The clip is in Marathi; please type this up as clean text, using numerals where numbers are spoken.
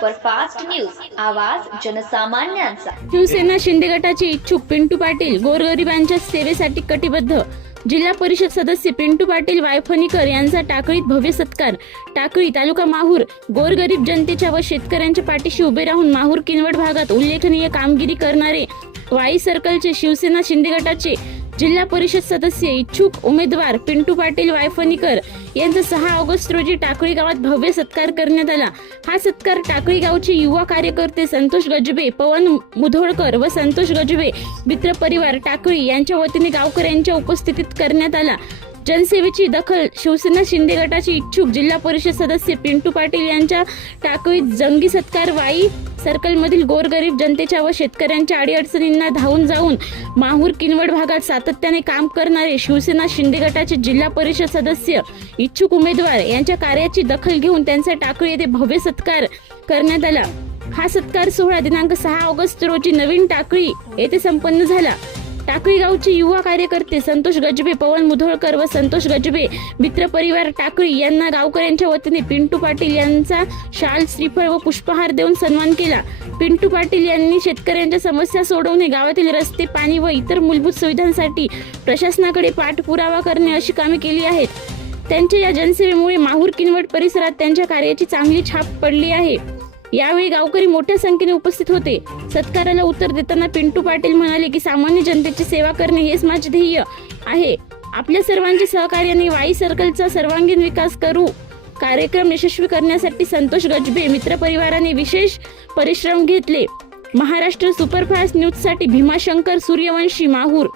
सुपरफास्ट न्यूज, आवाज जनसामान्यांचा। शिवसेना शिंदे गटाचे इच्छुक पिंटू पाटील गोरगरिबांच्या सेवेसाठी कटिबद्ध। जिल्हा परिषद सदस्य पिंटू पाटील वायफणीकर यांचा टाकळीत भव्य सत्कार। टाकळी तालुका माहूर गोरगरीब जनतेच्या व शेतकऱ्यांच्या पाठीशी उभे राहून माहूर किनवट भागात उल्लेखनीय कामगिरी करणारे वाई सर्कलचे शिवसेना शिंदे गटाचे जिल्हा परिषद सदस्य इच्छुक उमेदवार पिंटू पाटील वायफणीकर यांचा 6 ऑगस्ट रोजी टाकळी गावात भव्य सत्कार करण्यात आला। हा सत्कार टाकळी गावचे युवा कार्यकर्ते संतोष गजबे, पवन मुधोळकर व संतोष गजबे मित्र परिवार टाकळी यांच्या वतीने गावकऱ्यांच्या उपस्थितीत करण्यात आला। जनसेवेची दखल शिवसेना शिंदे गटाचे इच्छुक जिल्हा परिषद सदस्य पिंटू पाटील यांच्या टाकळीत जंगी सत्कार। वाई सर्कलमधील गोरगरीब जनतेच्या व शेतकऱ्यांच्या अडीअडचणींना धावून जाऊन माहूर किनवट भागात सातत्याने काम करणारे शिवसेना शिंदे गटाचे जिल्हा परिषद सदस्य इच्छुक उमेदवार यांच्या कार्याची दखल घेऊन त्यांचा टाकळी येथे भव्य सत्कार करण्यात आला। हा सत्कार सोहळा दिनांक 6 ऑगस्ट रोजी नवीन टाकळी येथे संपन्न झाला। टाकळी गावचे युवा कार्यकर्ते संतोष गजबे, पवन मुधोळकर व संतोष गजबे मित्र परिवार टाकळी यांना गावकऱ्यांच्या वतीने पिंटू पाटील यांचा शाल, श्रीफळ व पुष्पहार देऊन सन्मान केला। पिंटू पाटील यांनी शेतकऱ्यांच्या समस्या सोडवणे, गावातील रस्ते, पाणी व इतर मूलभूत सुविधांसाठी प्रशासनाकडे पाठपुरावा करणे अशी कामे केली आहेत। त्यांच्या या जनसेवेमुळे माहूर किनवट परिसरात त्यांच्या कार्याची चांगली छाप पडली आहे। यावेळी गावकरी मोठ्या संख्येने उपस्थित होते। सत्काराला उत्तर देताना पिंटू पाटील म्हणाले की सामान्य जनतेची सेवा करणे हेच माझे ध्येय आहे। आपल्या सर्वांच्या सहकार्याने वाई सर्कलचा सर्वांगीण विकास करू। कार्यक्रम यशस्वी करण्यासाठी संतोष गजबे मित्र परिवाराने विशेष परिश्रम घेतले। महाराष्ट्र सुपरफास्ट न्यूजसाठी भीमाशंकर सूर्यवंशी, माहूर।